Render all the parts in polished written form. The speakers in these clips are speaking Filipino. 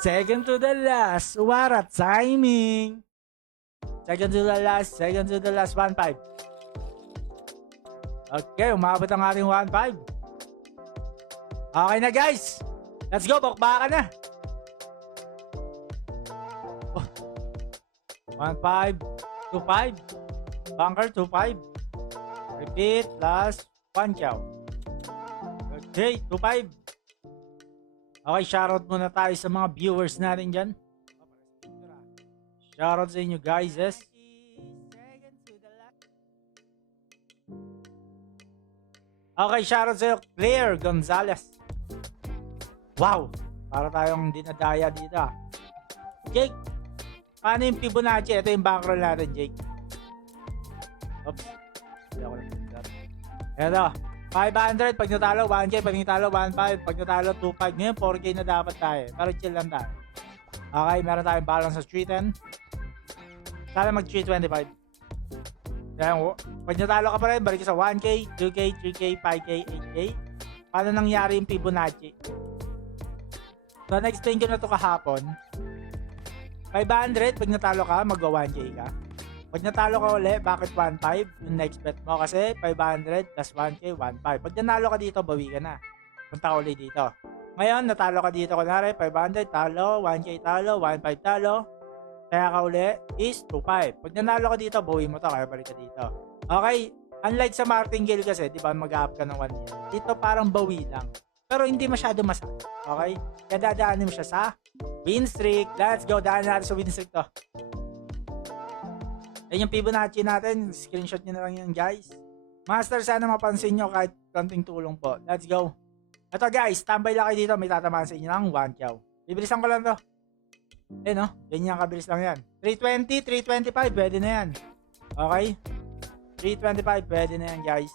Second to the last. What a timing. Second to the last. 1-5. Okay, umabot ang ating 1-5. Okay na guys. Let's go, bakbakan na. 1-5, 2-5. Bunker, 2-5. Repeat, last 1 count. Okay, 2-5. Okay, shoutout muna tayo sa mga viewers natin dyan. Shoutout sa inyo guys, yes. Okay, shoutout sa iyo, Claire Gonzalez. Wow, para tayong dinadaya dito. Jake, paano yung Fibonacci? Ito yung bankroll natin, Jake. Oops. Ito, 500 pag natalo, 1K pag natalo, 1.5 pag natalo, 2.5. Ngayon, 4K na dapat tayo. Pero chill lang tayo. Okay, meron tayong balance sa 310. Sana mag 325. Kaya, pag natalo ka pa rin, balik ka sa 1K, 2K, 3K, 5K, 8K. Paano nangyari yung Fibonacci? So, na-explain ko na to kahapon. 500, pag natalo ka, magwa 1K ka. Pag natalo ka ulit, bakit 1.5? Yung next bet mo kasi 500 plus 1K, 1.5. Pag nanalo ka dito, bawi ka na. Punta ka ulit dito. Ngayon, natalo ka dito, kunwari, 500, talo, 1K talo, 1.5 talo. Kaya ka ulit is 2.5. Pag nanalo ka dito, bawi mo to, kaya balik ka dito. Okay, unlike sa martingale kasi, di ba, mag-up ka ng 1 year. Dito parang bawi lang. Pero hindi masyado masakit. Okay? Kaya dadaanin mo siya sa win streak. Let's go, daan natin sa win streak to. Yan yung Fibonacci natin. Screenshot nyo na lang yan, guys. Master, sana mapansin nyo kahit konting tulong po. Let's go. Ito guys, tambay lang kayo dito. May tatamaan sa inyo ng 1 kyaw. Bibilisan ko lang to. Eh no, ganyan kabilis lang yan. 320, 325, pwede na yan. Okay? 325, pwede na yan, guys.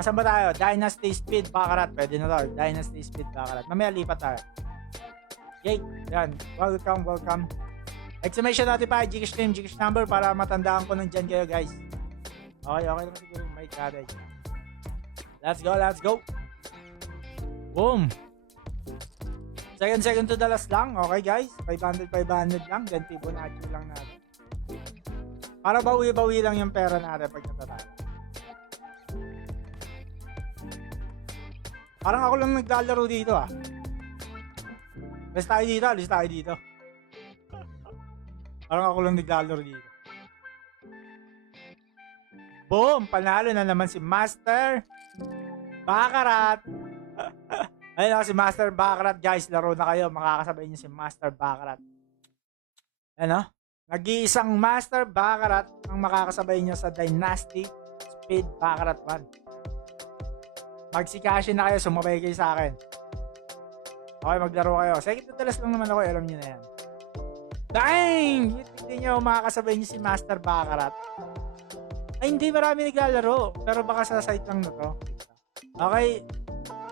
Asan ba tayo? Dynasty Speed Baccarat. Pwede na to. Dynasty Speed Baccarat. Mamaya lipat tayo. Okay, yan. Welcome, welcome. Exclamation notify, Gcash name, Gcash number para matandaan ko nandyan kayo, guys. Okay, okay naman siguro yung mic natin. Let's go, let's go. Boom. Second to the last lang. Okay, guys. 500 lang. Then Fibonacci lang natin. Para bawi-bawi lang yung pera natin pag natatalo. Parang ako lang naglalaro dito ah. Alis tayo dito. Parang ako lang naglalaro dito. Boom! Panalo na naman si Master Baccarat. Ayun ako si Master Baccarat, guys. Laro na kayo. Makakasabay niyo si Master Baccarat. Ano? Nag-iisang Master Baccarat ang makakasabay niyo sa Dynasty Speed Baccarat 1. Magsikashi na kayo. Sumabay kayo sa akin. Okay, maglaro kayo. Second to the last lang naman ako. Alam niyo na yan. Dang! Hindi nyo makakasabay nyo si Master Baccarat. Ay, hindi marami naglalaro. Pero baka sa site lang na to. Okay.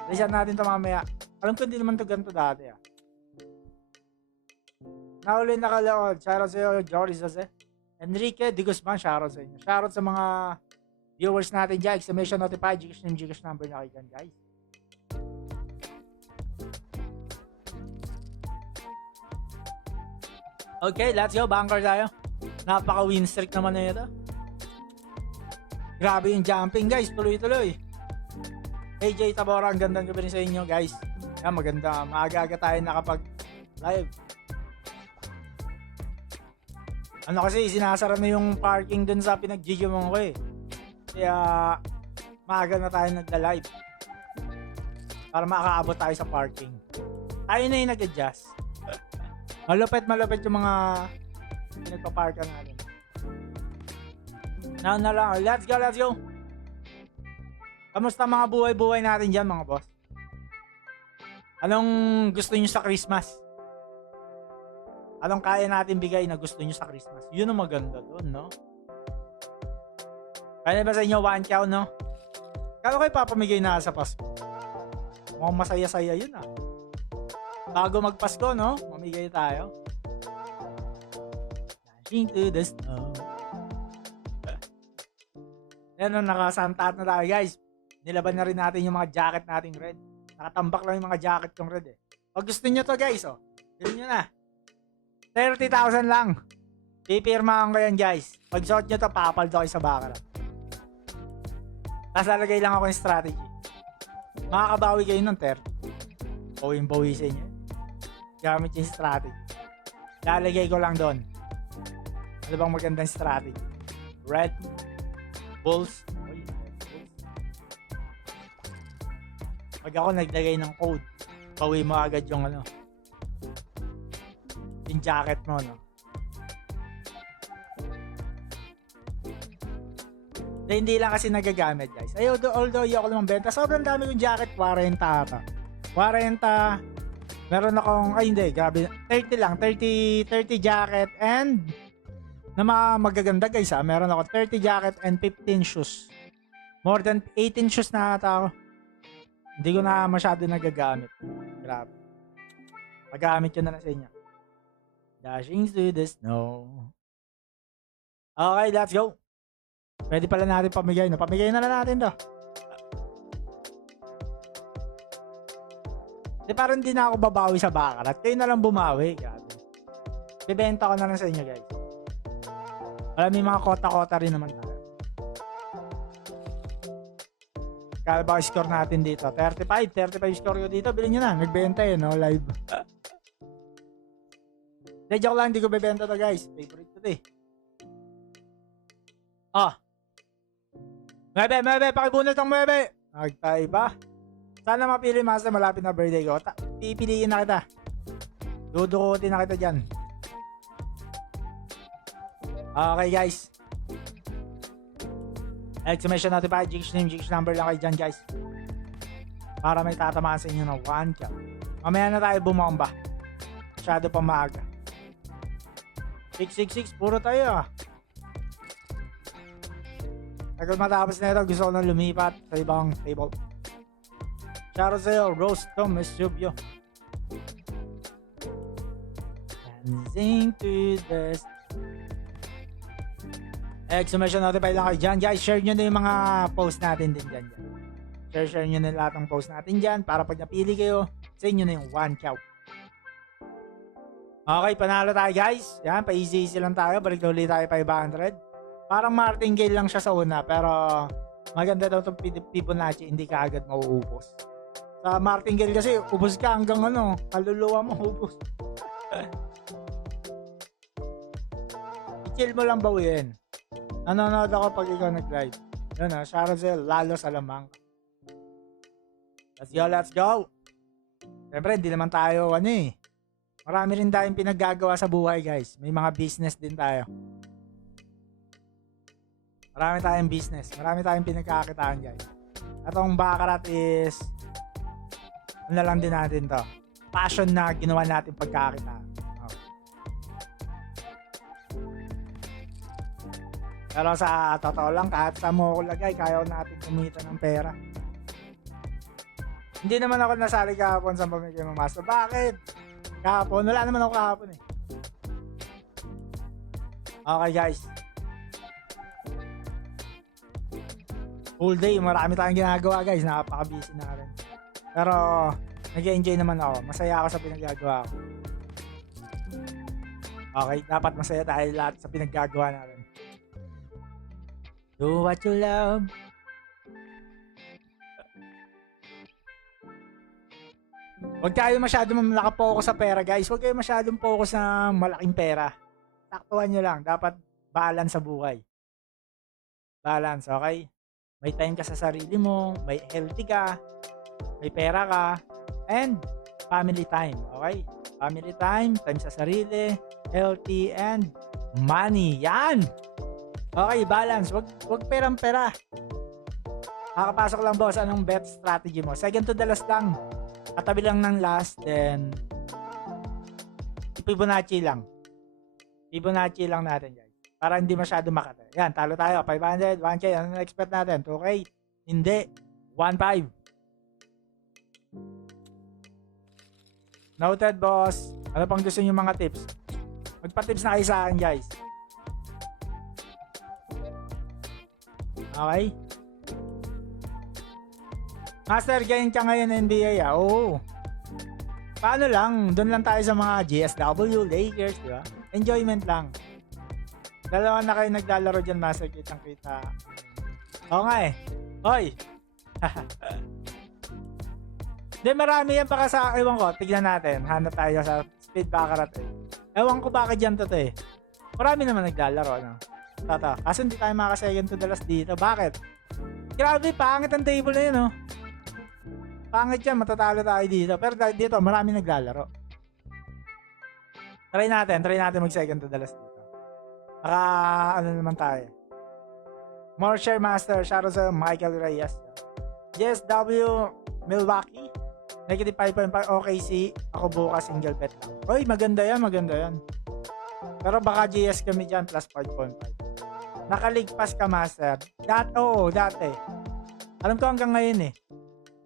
Reset natin to mamaya. Alam ko hindi naman to ganito dati ah. Nauli na kalaod. Shoutout sa iyo, Jory Jose. Enrique Di Guzman, shoutout sa inyo. Shoutout sa mga viewers natin dyan. Exclamation notify, Gcash name, Gcash number na kayo dyan, guys. Okay, let's go. Bunker tayo. Napaka-win streak naman na ito. Grabe yung jumping, guys. Tuloy-tuloy. AJ Tabora, ang gandang gabi rin sa inyo, guys. Yan, maganda. Maaga-aga tayo nakapag-live. Ano kasi, sinasara na yung parking dun sa pinag-gigimon ko eh. Kaya, maaga na tayo nagla-live. Para makaabot tayo sa parking. Tayo na yung nag-adjust. Malupit yung mga pinagpaparkan natin. Now na lang. Let's go. Kamusta mga buhay-buhay natin dyan, mga boss? Anong gusto nyo sa Christmas? Anong kaya natin bigay na gusto nyo sa Christmas? Yun ang maganda doon, no? Kaya ba sa inyo 1 cow, no? Kala kayo papamigay na sa Pasko? Mukhang masaya-saya yun, ah. Bago magpasko, no? Mamigay tayo. Dashing to the snow. Yan, no, nakasantaat na tayo, guys. Nilaban na rin natin yung mga jacket nating red. Nakatambak lang yung mga jacket kong red, eh. Pag gusto nyo to guys, oh. Bilhin nyo na. 30,000 lang. Pipirmahan ko yan guys. Pag suot nyo to, papaldo kayo sa Baccarat. Tapos lalagay lang ako yung strategy. Makakabawi kayo ng 30. Bawin-bawi sa inyo. Gamit yung strategy. Lalagay ko lang doon. Ano bang magandang strategy? Red Bulls. Pag ako naglagay ng code, bawi mo agad yung ano, yung jacket mo, no? Hindi lang kasi nagagamit, guys. Ay, although ayoko naman benta, sobrang dami kong jacket, 40 ata. 40, meron akong, ay hindi, grabe, 30 lang, 30 jacket and na mga magaganda guys ha, meron ako 30 jacket and 15 shoes. More than 18 shoes na ata ako. Hindi ko na masyado nagagamit. Grabe. Magamit yun na sa inyo. Dashing through the snow. Okay, let's go. Pwede pala natin pamigay. Pamigay na lang natin to. Di parang hindi na ako babawi sa Baccarat. Kayo na lang bumawi. Grabe. Bibenta ko na lang sa inyo guys. Alam mo yung mga kota-kota rin naman tayo. Kala ba score natin dito? 35 score ko dito. Bilhin nyo na. Nagbenta no? Live. De, joke lang. Hindi ko bebenta to guys. Favorite ko to eh. Ah. 9. Pakibunot ang 9. Nagtay ba? Sana mapili master. Malapit na birthday ko. Pipiliin na kita. Dudukutin na kita dyan. Okay guys. Exclamation notify, Jigs name, Jigs number lang kayo dyan guys. Para may tatamaan sa inyo ng 1 cap. Mamaya na tayo bumomba. Masyado pa maaga. 666, puro tayo ah. Agad matapos na ito, gusto ko na lumipat sa ibang table. Shoutout sa'yo, Rose Tom Estubio. Dancing to the exclamation notify lang kayo dyan. Guys, share nyo na yung mga post natin din dyan. Share nyo na lahat ng post natin dyan para pag napili kayo, sa inyo na yung 1 cow. Okay, panalo tayo guys. Yan, pa-easy lang tayo. Balik na ulit tayo 500. Parang martingale lang siya sa una, pero maganda daw itong Fibonacci, hindi ka agad mauubos. Sa martingale kasi, ubos ka hanggang ano, kaluluwa mo, ubos. I-chill mo lang bawiin. Nanonood ako pag ikaw nag-live. Yun ha, shoutout sa'yo, Lalo Salamang. Let's go. Siyempre, hindi naman tayo marami rin tayong pinaggagawa sa buhay guys. May mga business din tayo. Marami tayong business. Marami tayong pinagkakitaan guys. Atong Baccarat is ano lang din natin to. Passion na ginawa natin pagkakitaan. Pero sa totoo lang, kahit sa mo ko lagay, kaya natin kumita ng pera. Hindi naman ako nasali kahapon sa pamigay mo master. Bakit? Kahapon, wala naman ako kahapon eh. Okay guys. Full day, marami tayong ginagawa guys. Napaka-busy na rin. Pero, nag-enjoy naman ako. Masaya ako sa pinaggagawa ko. Okay, dapat masaya tayo lahat sa pinaggagawa natin. Do what you love. Huwag tayo masyadong nakapokus sa pera guys. Huwag kayo masyadong focus sa malaking pera. Taktuhan nyo lang. Dapat balance sa buhay. Balance, okay? May time ka sa sarili mo. May healthy ka. May pera ka. And family time, okay? Family time, time sa sarili, healthy, and money. Yan! Okay, balance. Wag perang-pera. Nakapasok lang boss, anong bet strategy mo? Second to the last lang. Katabi lang ng last, then Fibonacci lang. Fibonacci lang natin guys. Para hindi masyado makata. Yan, talo tayo. 500, 1K. Ano na-expect natin? 2K? Hindi. 1.5. Noted boss. Ano pang gusto nyo mga tips? Magpa-tips na kayo sa akin guys. Okay? Master, ganyan ka ngayon NBA ah. Oo. paano lang, doon lang tayo sa mga GSW, Lakers, di ba? Enjoyment lang. Dalawa na kayo naglalaro dyan, Master, kitang-kita. Oo nga eh. Hoy! Hindi, marami yan baka sa, ewan ko, tignan natin. Hanap tayo sa Speed Baccarat eh. Ewan ko bakit dyan to eh. Marami naman naglalaro, no? Tata. Kaso hindi tayo makaka-second to the last dito. Bakit? Grabe, pangit ang table na yun, no? Pangit yan, matatalo tayo dito. Pero dito, marami naglalaro. Try natin mag-second to the last dito. Baka, ano naman tayo. More share master, shoutout sa Michael Reyes. GSW Milwaukee. Negative 5.5 OKC. Ako bukas single bet lang. Oy, maganda yan. Pero baka GS kami dyan plus 5.5. Nakaligpas ka, Master. Dati. Alam ko hanggang ngayon eh.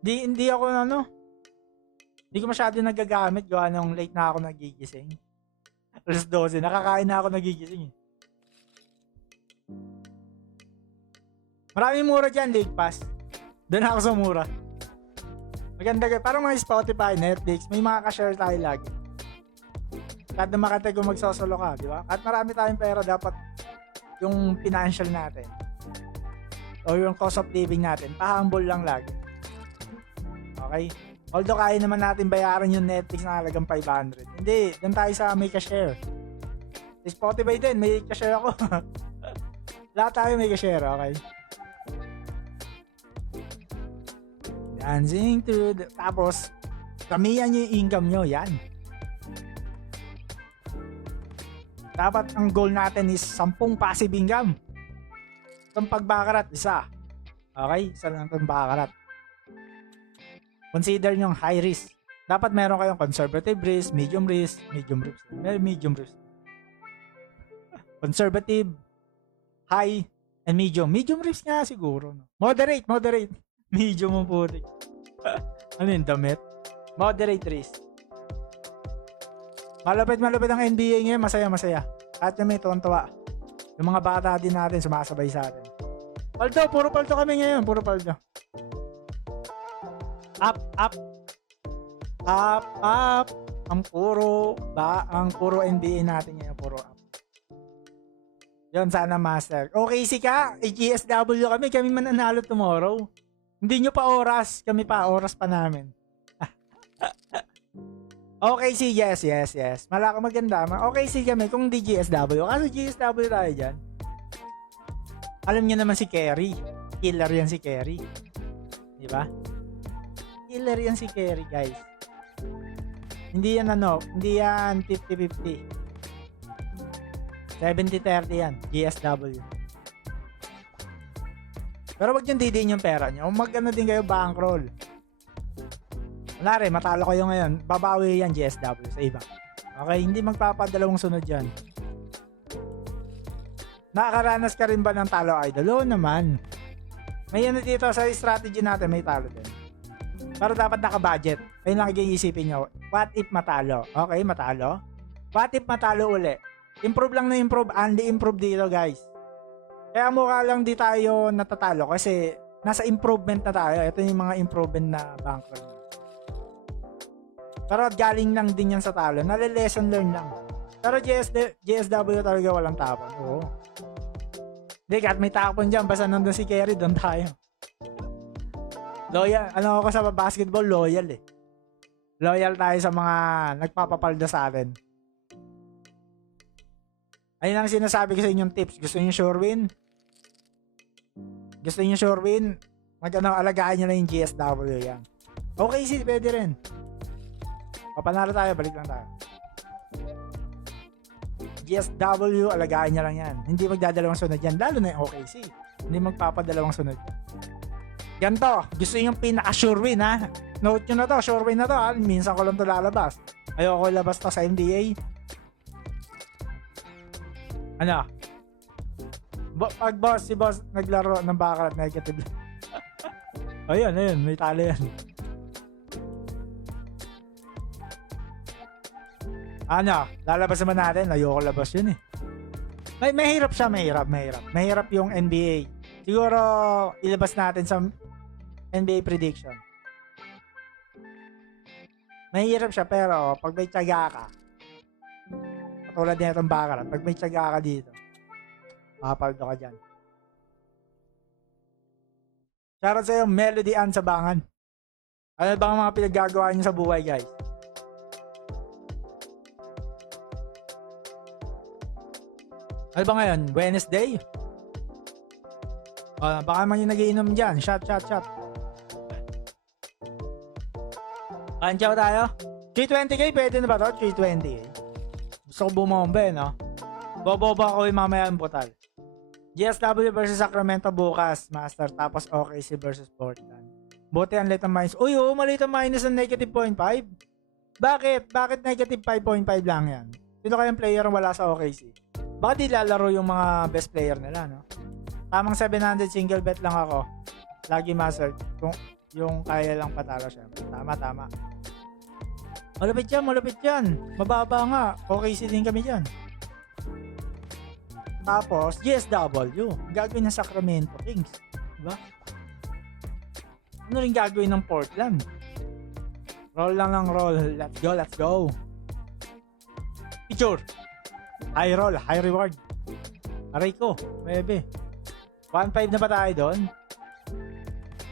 Hindi ako hindi ko masyado nagagamit gawa nung late na ako nagigising. Alas 12, nakakain na ako nagigising eh. Maraming mura dyan, League Pass. Doon ako sa mura. Maganda ka. Parang mga Spotify, Netflix, may mga ka-share tayo lagi. Kahit na makatay kung magsosolo ka, di ba? At marami tayong pera, dapat yung financial natin o yung cost of living natin, pa-humble lang lagi. Okay? Although kaya naman natin bayaran yung Netflix na halagang 500. Hindi, doon tayo sa may ka-share. Sa Spotify din, may ka-share ako. Lahat tayo may ka-share, okay? Dancing through the... Tapos, kamihan nyo yung income nyo, yan. Dapat ang goal natin is 10 passive income. Itong pagbakarat, isa. Okay? Isa lang itong bakarat. Consider nyo high risk. Dapat meron kayong conservative risk, medium risk. Conservative, high, and medium. Medium risk nga siguro. No? Moderate. Medium mo po. Ano yung damit? Moderate risk. Malapit ang NBA ngayon. Masaya. At yung may tuwan-tuwa. Yung mga bata din natin sumasabay sa atin. Paldo, puro paldo kami ngayon. Puro paldo. Up. Ang puro NBA natin ngayon. Puro up. Yun, sana master. Okay, ka. GSW kami mananalo tomorrow. Hindi nyo pa oras. Kami pa, oras pa namin. Okay, yes. Malaka maganda. Okay, kami kung di GSW. Kaso GSW tayo dyan. Alam nyo naman si Kerry. Killer yan si Kerry. Di ba? Killer yan si Kerry, guys. Hindi yan 50-50. 70-30 yan. GSW. Pero wag yung didiin yung pera nyo. Mag-ano din kayo, bankroll. Wala rin, matalo kayo ngayon. Babawi yan GSW sa iba. Okay, hindi magpapadalawang sunod yan. Nakakaranas ka rin ba ng talo, idol? Oo naman. May ano dito sa strategy natin, may talo din. Pero dapat naka-budget. Ayun lang isipin nyo. What if matalo? Okay, matalo. What if matalo uli? Improve lang na improve. Only improve dito, guys. Kaya mukha lang di tayo natatalo kasi nasa improvement na tayo. Ito yung mga improvement na bankroll. Pero galing lang din yan sa talo. Nale-lesson learn lang. Pero GSW talaga walang tapon. Oo. Hindi, kahit may tapon dyan, basta nandun si Kerry, doon tayo. Loyal. Ano ako sa basketball? Loyal eh. Loyal tayo sa mga nagpapapalda sa atin. Ayun ang sinasabi ko sa inyong tips. Gusto niyo sure win? Alagaan nyo lang yung GSW yan. Okay, pwede rin. Papanalo tayo, balik lang tayo. GSW, alagaan nyo lang yan. Hindi magdadalawang sunod yan. Lalo na yung OKC. Hindi magpapadalawang sunod yan. Ganto, gusto nyo yung pinaka-sure win, ha? Note nyo na to, sure win na to, ha? Minsan ko lang to lalabas. Ayoko ilabas to sa MDA. Ano? Pag si boss naglaro ng baccarat negative. ayun, may talo yan. Ano? Lalabas naman natin. Ayoko labas yun eh. Mahirap siya, mahirap. Mahirap yung NBA. Siguro ilabas natin sa NBA prediction. Mahirap siya pero pag may tiyaga ka, katulad niya itong Baccarat, pag may tiyaga ka dito, makapaldo ka dyan. Shoutout sa'yo, Melody Ann Sabangan. Ano ba ang mga pinaggagawa niyo sa buhay, guys? Ano ba ngayon? Wednesday? Baka naman yung nagiinom dyan. Shot. Kansyaw tayo? 320k, pwede na ba to? 320k. Gusto ko bumomba no? Boboba ako yung mamaya ang butal. GSW versus Sacramento bukas, Master. Tapos OKC versus Portland. Buti ang late ang minus. Uy, maliit ang minus ng negative 0.5. Bakit? Bakit negative 5.5 lang yan? Sino kayang player wala sa OKC? Bakit di lalaro yung mga best player nila, no? Tamang 700 single bet lang ako. Lagi, Master. Kung yung kaya lang patalo siya. Tama. Malupit yan. Mababa nga. OKC din kami dyan. Tapos, GSW. Gagawin ng Sacramento Kings. Diba? Ano rin gagawin ng Portland? Roll lang ng roll. Let's go. Picture. High roll, high reward. Aray ko, bebe. 1.5 na ba tayo doon?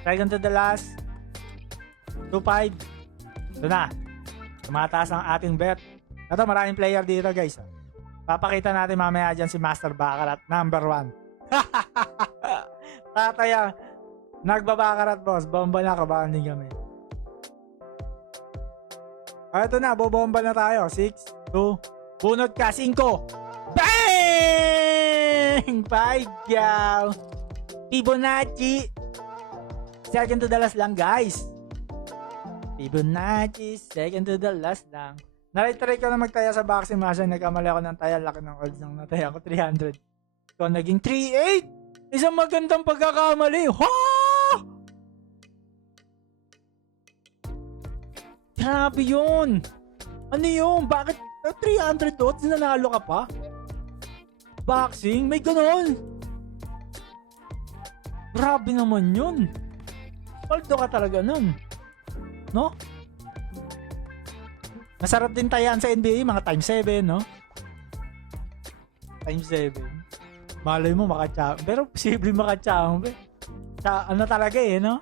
Second to the last. 2.5. Ito na. Tumataas ang ating bet. Ito, maraming player dito, guys. Papakita natin mamaya dyan si Master Baccarat, number 1. Tataya. Nagbabakarat, boss. Bomba na, kabahan din kami. Ito na, bobomba na tayo. 6, 2, bunot ka, 5. Bang! Pagyaw! Fibonacci. Second to the last lang, guys. Fibonacci, second to the last lang. Naritry ko na magtaya sa boxing machine. Nagkamali ako ng taya. Laki ng odds nang nataya ko. 300. Ito naging 3.8. Isang magandang pagkakamali. Ha! Grabe yun. Ano yun? Bakit 300 odds nanalo ka pa? Boxing? May ganon. Grabe naman yun. Paldo ka talaga nun. No? Masarap din tayaan sa NBA, mga times 7, no? Times 7. Malay mo makacham. Pero posible makacham. Ano talaga no?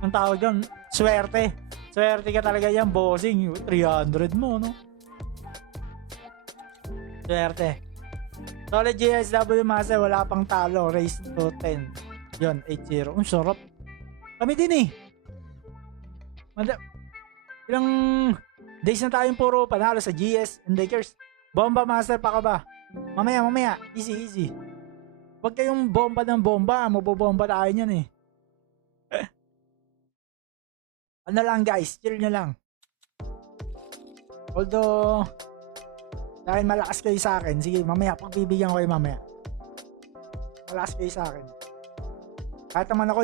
Ang tawag doon, swerte. Swerte ka talaga yan, bossing. 300 mo, no? Swerte. Solid GSW Master, wala pang talo. Race to 10. Yun, 8-0. Ang sarap. Kami din Ilang days na tayong puro panalo sa GS and Lakers. Bomba, Master, pa ka ba? Mamaya. Easy. Huwag kayong bomba ng bomba. Mabobomba tayo niyan Ano lang, guys. Chill nyo lang. Although, dahil malakas kayo sa akin, sige, mamaya, pagbibigyan ko kayo mamaya. Malakas kayo sa akin. Kahit naman ako,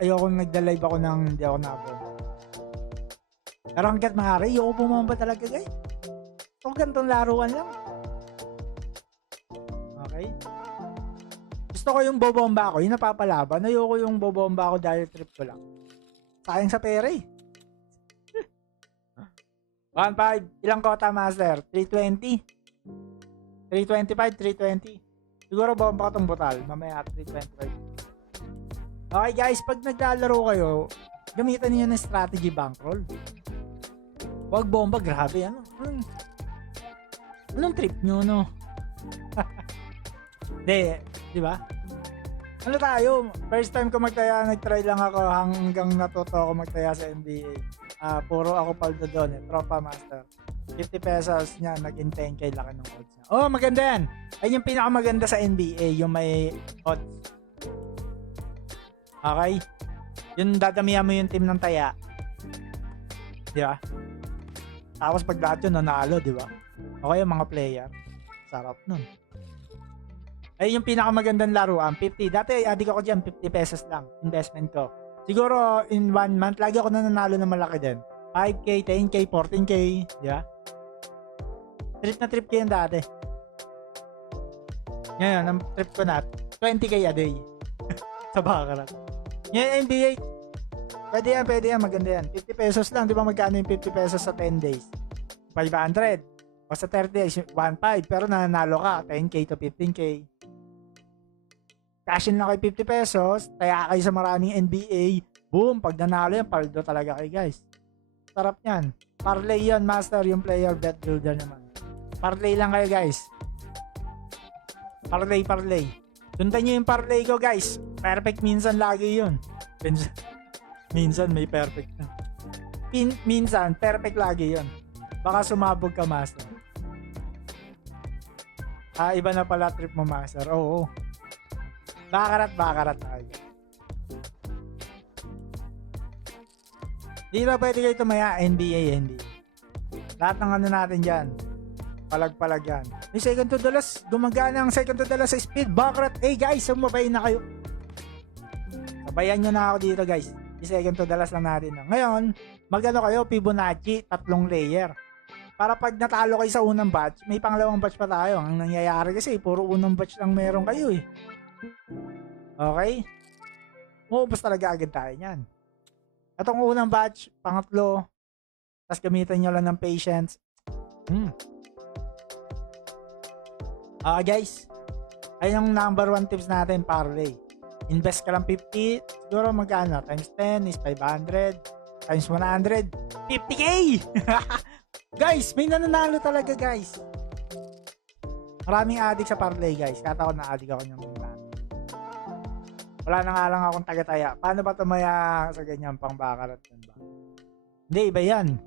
ayokong nagda-live ako nang hindi ako nabomba. Pero hanggat maaari, ayoko pumomba talaga, guys. Kung ganitong laruan lang. Okay? Gusto ko yung bobomba ako, yung napapalaban. Ayoko yung bobomba ako dahil trip ko lang. Sayang sa pera 1.5. Ilang kota, Master? 320? 325, 320. Siguro bomba ka tong butal. Mamaya 325. Okay, guys. Pag naglalaro kayo, gamitan niyo ng strategy bankroll. Huwag bomba. Grabe. Anong trip nyo, no? Di ba? Ano tayo? First time ko magtaya, nagtry lang ako hanggang natuto ako magtaya sa NBA. Puro ako paldo doon Tropa, Master. 50 pesos niya, naging 10k, laki ng odds niya. Oh, maganda yan. Ay yung pinakamaganda sa NBA, yung may odds. Okay? Yung dadamihan mo yung team ng taya. Di ba? Tapos pag lahat yun nanalo, di ba? Okay, yung mga player. Sarap nun. Ay yung pinakamagandang laruan, 50. Dati adik ako dyan, 50 pesos lang. Investment ko. Siguro in 1 month, lagi ako nanalo ng malaki din. 5k, 10k, 14k. Di ba? Trip na trip ko yun dati. Ngayon, ang trip ko na, 20k a day. Sa Baccarat. Ngayon NBA, Pwede yan, maganda yan. 50 pesos lang, di ba magkano yung 50 pesos sa 10 days? 500. O sa 30 days, 1.5. Pero nanalo ka, 10k to 15k. Cash in lang kayo 50 pesos, kaya kayo sa maraming NBA. Boom, pag nanalo yan, paldo talaga kayo guys. Sarap yan. Parlay yan, master, yung player bet builder naman. Parlay lang kayo guys. Parlay. Sundan nyo yung parlay ko guys. Perfect minsan lagi yun. Minsan may perfect na. Minsan, perfect lagi yun. Baka sumabog ka, master. Iba na pala trip mo, master. Oo. Bakarat tayo. Di ba pwede kayo tumaya? NBA. Lahat ng ano natin dyan. Palag yan. May second to the last. Gumagana ang second to the last sa speed. Bakarat. Hey guys, sumabay na kayo. Sabayan nyo na ako dito guys. Second to the last lang natin. Ngayon, magano kayo? Fibonacci, 3 layer. Para pag natalo kayo sa unang batch, may pangalawang batch pa tayo. Ang nangyayari kasi, puro unang batch lang meron kayo eh. Okay? Maubos talaga agad tayo niyan. Itong unang batch, pangatlo, tapos gamitin nyo lang ng patience. Guys, ayun yung number 1 tips natin, parlay. Invest ka lang 50, siguro magkano? Times 10 is 500, times 100, 50k! Guys, may nananalo talaga guys. Maraming addict sa parlay guys. Kata ko na addict ako ng mga. Wala na nga lang akong taga-taya. Paano ba tumaya sa ganyan pang bakarat yan ba? Hindi, iba yan.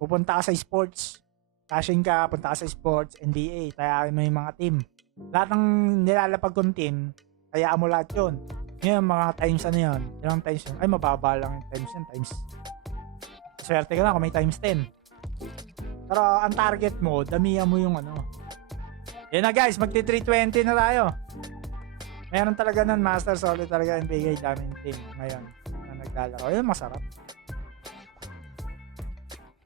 Pupunta ka sa sports. Cashing ka, punta ka sa sports, NBA. Tayakin mo yung mga team. Lahat ng nilalapag kong team, tayaan mo lahat yun. Ngayon, mga times ano yun? Ilang times yun? Ay, mababa lang yung times yun. Times. Swerte ka na kung may times 10. Pero ang target mo, damihan mo yung ano. Yan na guys, magti 320 na tayo. Meron talaga nun, master, solid talaga NBA daming team ngayon na naglalaro. Ayun, masarap.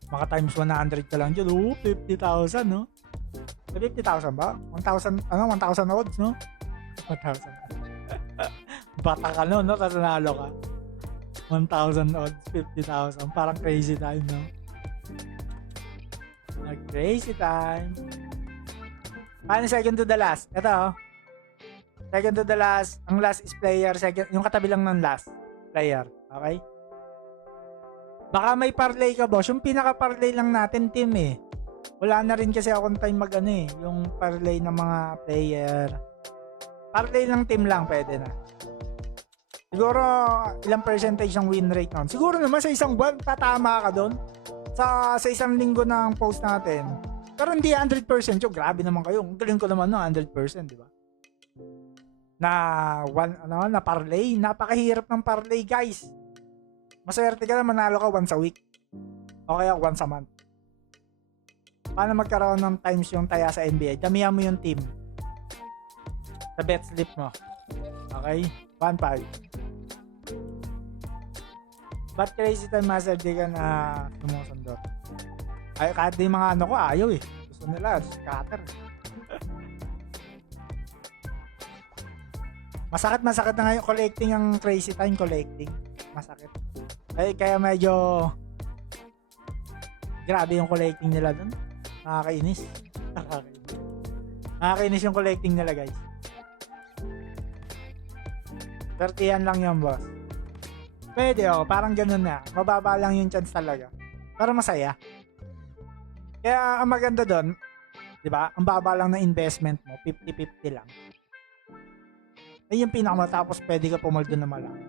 Maka times 100 ka lang dyan. 50,000, no? 50,000 ba? 1,000 odds, no? 1,000. Bata ka no, no? Kasi nalo ka. 1,000 odds, 50,000. Parang crazy time, no? Crazy time. Paano second to the last? Ito, oh. Second to the last. Ang last is player. Second, yung katabi lang ng last. Player. Okay? Baka may parlay ka, boss. Yung pinaka-parlay lang natin, team, eh. Wala na rin kasi akong time mag-ano, eh. Yung parlay ng mga player. Parlay ng team lang, pwede na. Siguro, ilang percentage ang win rate nun? Siguro naman sa isang buwan, tatama ka doon. Sa isang linggo ng post natin. Pero hindi 100%. Yo, grabe naman kayo. Ang galing ko naman no, 100%, di ba? Na parlay. Napakahirap ng parlay, guys. Maswerte ka na manalo ka once a week. O kaya once a month. Paano magkaroon ng times yung taya sa NBA? Damihan mo yung team. Sa bet slip mo. Okay? 1-5. But crazy time, master, di ka na sumusundot. Ay, kahit di mga ano ko, ayaw eh. Gusto nila, scatter. Masakit na ngayon collecting ang crazy time collecting. Masakit. Ay, kaya medyo grabe yung collecting nila dun. Nakakainis. Nakakainis yung collecting nila, guys. 30 lang yung boss. Pwede parang ganun na. Mababa lang yung chance talaga. Pero masaya. Kaya ang maganda doon, 'di ba? Ang baba lang ng investment mo, 50-50 lang. Ay yung pinakamatapos pwede ka pumaldo na malaki.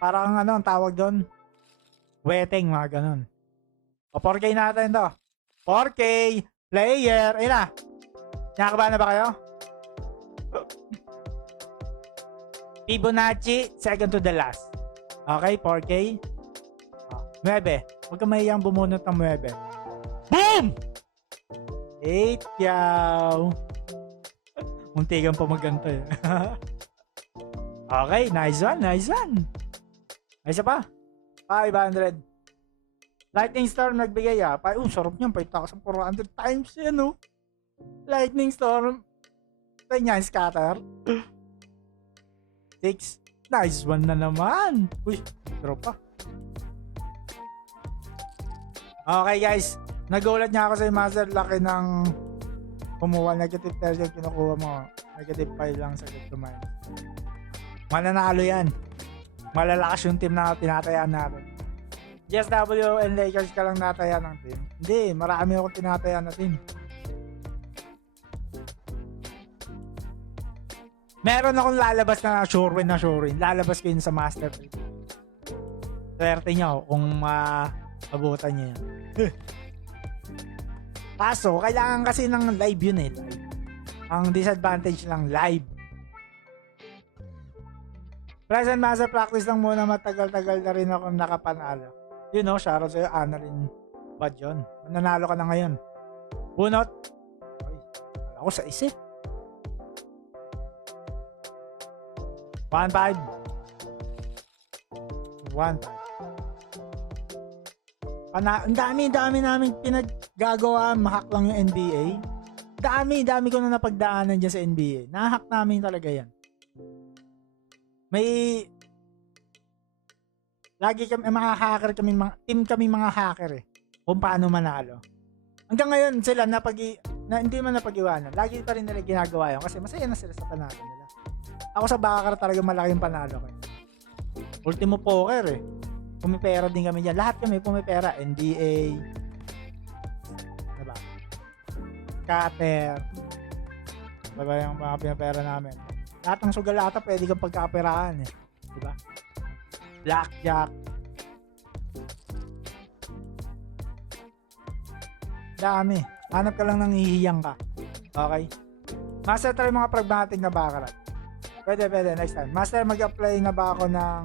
Parang ano ang tawag doon? Wetting, mga ganun. O 4K natin to. 4K player. Ayun na. Nakakabahan na ba kayo? Fibonacci, second to the last. Okay, 4K. 9. Huwag ka mahiyang bumunot ng 9. Boom! 8, yaw. Muntigan pa maganto eh. Okay, nice one. Isa pa. 500. Lightning Storm nagbigay sarap niyan. 5,400 times yan, no? Lightning Storm. Tayo niyan, scatter. 6. Nice one na naman. Uy, drop pa. Okay guys, nagulat niya ako sa master. Laki ng kumuha. Negative 30 yung kinukuha mo. Negative 5 lang sa good mine. Mananalo yan. Malalakas yung team na tinatayaan natin. GSW and Lakers ka lang nataya ng team. Hindi, marami akong tinataya na team. Meron akong lalabas na sure win. Lalabas ko yun sa Master 3. Swerte nyo kung abutan nyo yan. Kaso, kailangan kasi ng live yun eh. Live. Ang disadvantage lang, live. Present Master practice lang muna, matagal-tagal na rin ako nakapanalo. You know, shoutout sa'yo, Annalyn Bad yun. Nanalo ka na ngayon. Bunot. Ay, ako sa isip. 1-5. 1-5. Ang dami namin pinaggagawa. Mahak lang yung NBA. Dami ko na napagdaanan dyan sa NBA. Nahak namin talaga yan. May lagi kami mga hacker kami, team kami mga hacker eh. Kung paano manalo. Hanggang ngayon sila na hindi man napag-iwanan. Lagi pa rin nila ginagawa yun kasi masaya na sila sa panalo nila. Ako sa Baccarat talaga malaki yung panalo ko. Ultimo poker eh. Pumipera din kami dyan. Lahat kami pumipera. NBA. Diba? Cutter. Diba yung mga pinapera namin. Lahat ng sugalata pwede kang pagkaperahan eh. Diba? Blackjack. Dami. Hanap ka lang nang hihiyang ka. Okay? Master, try mga pragmatic na Baccarat. Pwede. Next time. Master, mag-apply na ba ako ng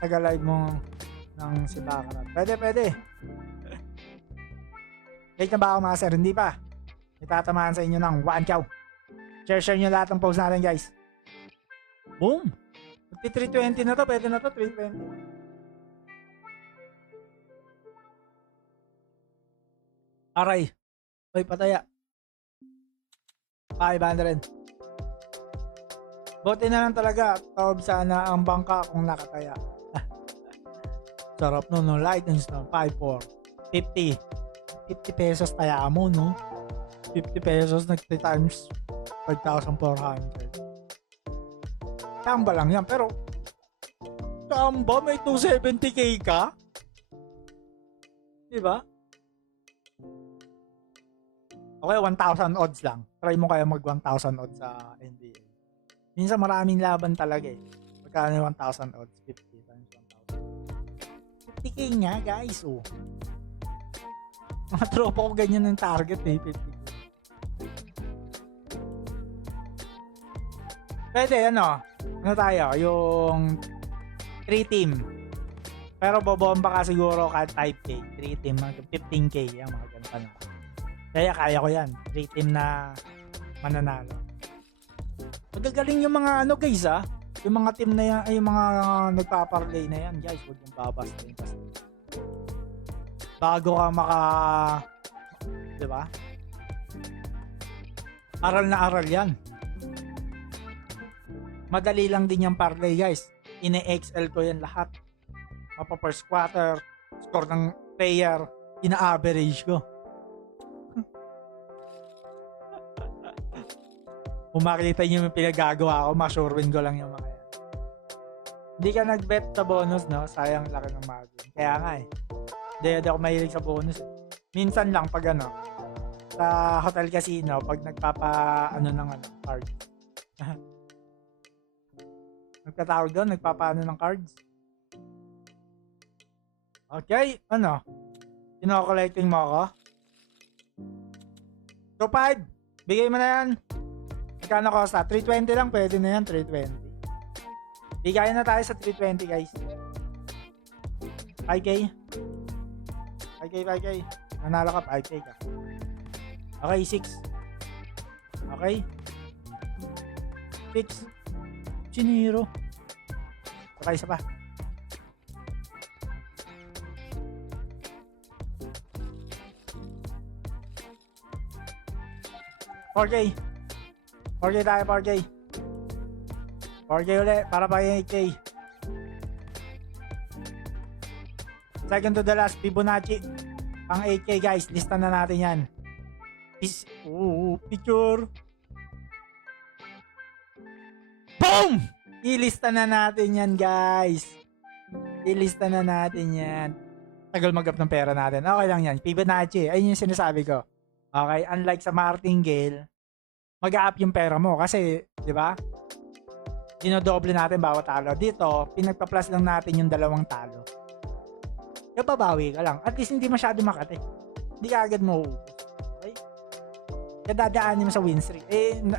taga-live mo ng si Baccarat? Pwede. Late na ba ako, Master? Hindi pa. Itatamaan sa inyo ng 1 chow. Share nyo lahat ng post natin, guys. Boom! 320 na to. Pwede na to. 320. Aray. Hoy, pataya. 500. Buti na lang talaga. Taob sana ang bangka kung nakataya. Sarap no. Lightning Stone. 5-4. 50 pesos taya mo, no? 50 pesos nag 3 times 5,400. Tamba lang yan. Pero tamba, may 270k ka? Diba? Okay, 1,000 odds lang. Try mo kaya mag 1,000 odds sa NBA. Minsan maraming laban talaga eh. Magkano yung 1,000 odds? 50 times 1,000. 50k nga guys, oh. Mga tropa ko ganyan ng target eh, 50k. Pwede, ano tayo, yung 3 team. Pero bobomba ka siguro kahit 5k. 3 team, 15k, yan, mga ganito na. Kaya ko yan. 3 team na mananalo. Magagaling yung mga guys yung mga team na yan, ay yung mga nagpaparlay na yan guys, huwag yung babastin kasi bago ka diba? Aral na aral yan. Madali lang din yung parlay guys. Ine-XL ko yan lahat. Mapa first quarter, score ng player, ina-average ko. Kung makita nyo yung pinagagawa ko, ma-sure-win ko lang yung mga yan. Hindi ka nag-bet sa bonus, no? Sayang laki ng margin. Kaya nga eh. Hindi ako mahilig sa bonus. Minsan lang pag sa hotel casino, pag ng card. Nagtatawag doon, nagpapaano ng cards. Okay, Kino-collecting mo ako? So 5, bigay mo na yan. Magkano costa? 320 lang, pwede na yan, 320. Bigay na tayo sa 320 guys. 5k. 5k. Nanalo ka, 5k ka. Okay, 6. Okay. 6. Chinero. Okay, isa pa. $4K. 4K tayo, 4K. 4K ulit, para pa 8K. Second to the last, Fibonacci. Pang 8K guys, lista na natin yan. Picture. Boom! Ilista na natin yan guys. Ilista na natin yan. Tagal mag-up ng pera natin. Okay lang yan. Fibonacci. Ayun yung sinasabi ko. Okay? Unlike sa martingale, mag-up yung pera mo. Kasi, di ba? Dinodoble natin bawat talo. Dito, pinagpa-plus lang natin yung dalawang talo. Kababawi ka lang. At least hindi masyado makate. Hindi ka agad mauubos. Okay? Dadaanin mo sa win streak.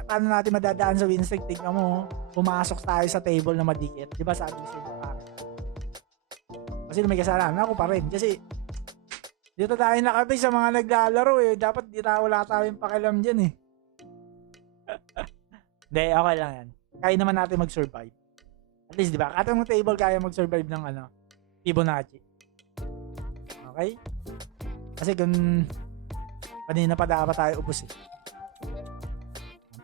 Paano natin madadaan sa win streak? Tignan mo, pumasok tayo sa table na madikit. Di ba sabi ko sa inyo? Kasi may kasalanan ako pa rin. Kasi dito tayo nakabay sa mga naglalaro eh. Dapat wala tayong pakialam dyan eh. Hindi, okay lang yan. Kaya naman natin mag-survive. At least, di ba? Katong table kaya mag-survive ng Fibonacci. Okay? Kasi kung kanina pa dapat tayo ubos eh.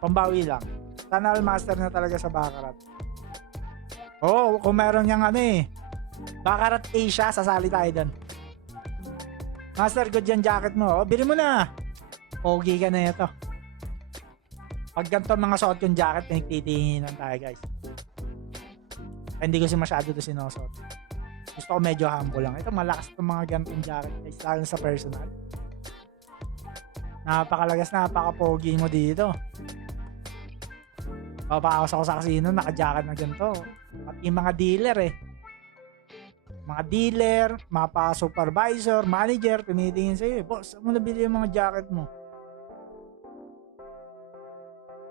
Pambawi lang. Tunnel master na talaga sa Baccarat. Kung meron niyang Baccarat Asia, sasali tayo doon. Master, good yan jacket mo. Bili mo na. Pogi ka na ito. Pag ganito mga suot yung jacket, nagtitinginan tayo guys. Hindi ko masyado ito sinusuot. Gusto ko medyo humble lang. Ito malakas itong mga ganitong jacket guys, lalo sa personal. Napakalagas, napaka-pogi mo dito. Papakas ako sa casino, naka-jacket na ganito. At yung mga dealer mga dealer, mga supervisor, manager, tumitingin sa'yo, boss, saan mo nabili yung mga jacket mo?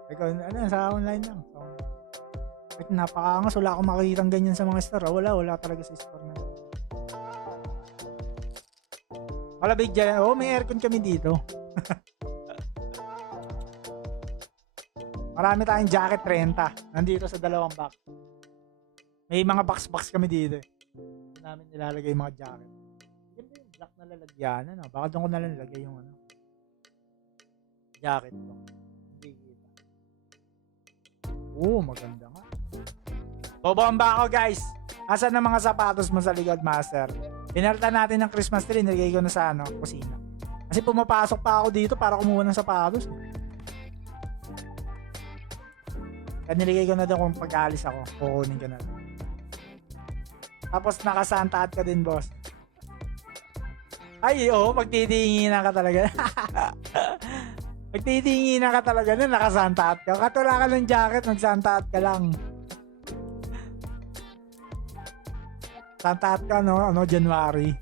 Ikaw, sa online lang. At napakangas, wala akong makikitang ganyan sa mga store. Wala talaga sa store na. Malabig dyan. May aircon kami dito. Marami tayong jacket 30. Nandito sa dalawang box. May mga box kami dito namin nilalagay yung mga jacket. Ganda yung black na lalagyan. Baka doon ko na lang nilagay yung jacket ko. Hindi kita. Maganda nga. Bobomba ako guys. Asan na mga sapatos mo sa likod, master? Pinalta natin ng Christmas tree. Nilagay ko na sa kusina. Kasi pumapasok pa ako dito para kumuha ng sapatos. Kaya nilagay ko na doon kung pag-alis ako. Kukunin ko na. Tapos naka-Santa hat ka din, boss. Ay, magtitinginan ka talaga. Magtitinginan ka talaga na naka-Santa hat ka. Katula ka ng jacket, nag-Santa hat ka lang. Santa hat ka, January.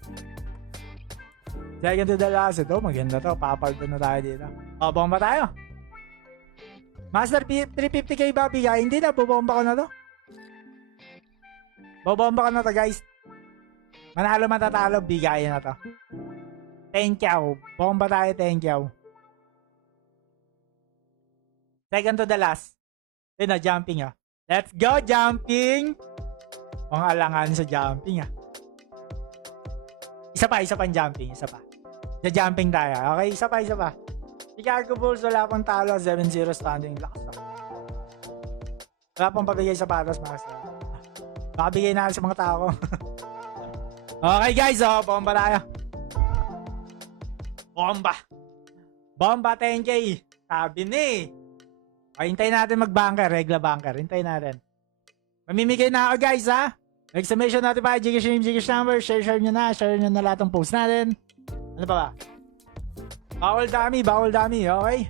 Second to the last. Ito, maganda to. Papaldo na tayo dito. Bomba tayo. Master, 350k ba bigay? Hindi na, bubomba ko na to. Bobomba ka na to guys. Manalo matatalo, bigayan na to. Thank you. Bomba tayo, thank you. Second to the last. Jumping Let's go, jumping! Mga alangan sa jumping Isa pa yung jumping, isa pa. Jumping tayo. Okay, isa pa. Chicago Bulls, wala pang talo, 7-0 standing. Lakas na. Wala pang pabigay sapatos, master. Makabigay na sa mga tao. Okay guys, bomba tayo. Bomba 10k. Sabi ni. Hintayin natin mag-banker, regla banker. Hintayin natin. Mamimigay na ako guys Exclamation notify, Gcash number, share nyo na lahat ng post natin. Ano pa ba? Bawal dami, okay?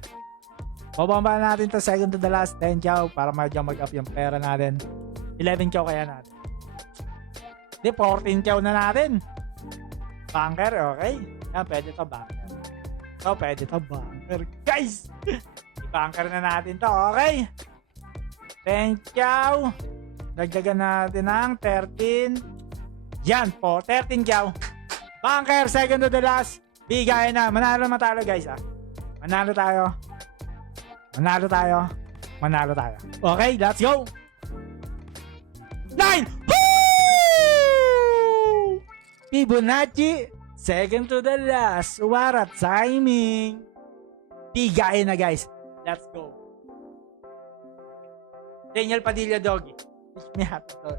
Babamba natin to second to the last, 10 chow para medyo mag-up yung pera natin. 11 chow kaya natin. Hindi, 14 chow na natin. Banker, okay? Yan, pwede to banker. Pwede to banker. Guys! I-banker na natin to, okay? 10 chow. Dagdagan natin ng 13. Yan po, 13 chow. Banker, second to the last. Bigay na. Manalo matalo guys Manalo tayo. Okay, let's go. 9! Woo! Fibonacci, second to the last. What a timing. Bigay na guys. Let's go. Daniel Padilla Doggy. Teach me how to talk.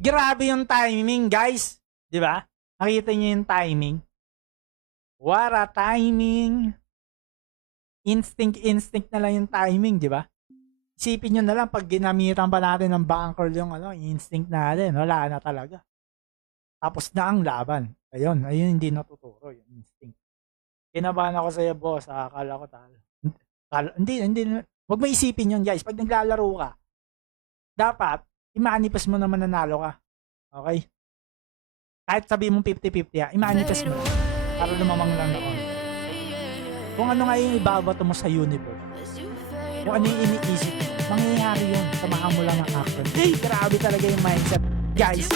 Grabe yung timing, guys. Di ba? Nakita niyo yung timing? What a timing. Instinct na lang yung timing, di ba? Isipin nyo na lang pag ginamitan pa natin ng bunker yung instinct natin. Wala na talaga. Tapos na ang laban. Ayun hindi natuturo yung instinct. Kinabahan ako sa iyo, boss. Akala ko talo. Hindi. Huwag mo isipin yun, guys. Pag naglalaro ka, dapat, i-manifest mo naman nanalo ka. Okay? Kahit sabihin mo 50-50, i-manifest mo. Para lumamang lang noon. Kung ano nga yung ibabato mo sa universe, kung ano yung iniisip mo, mangyayari yun. Samahan mo lang ng action. Hey, grabe talaga yung mindset, guys.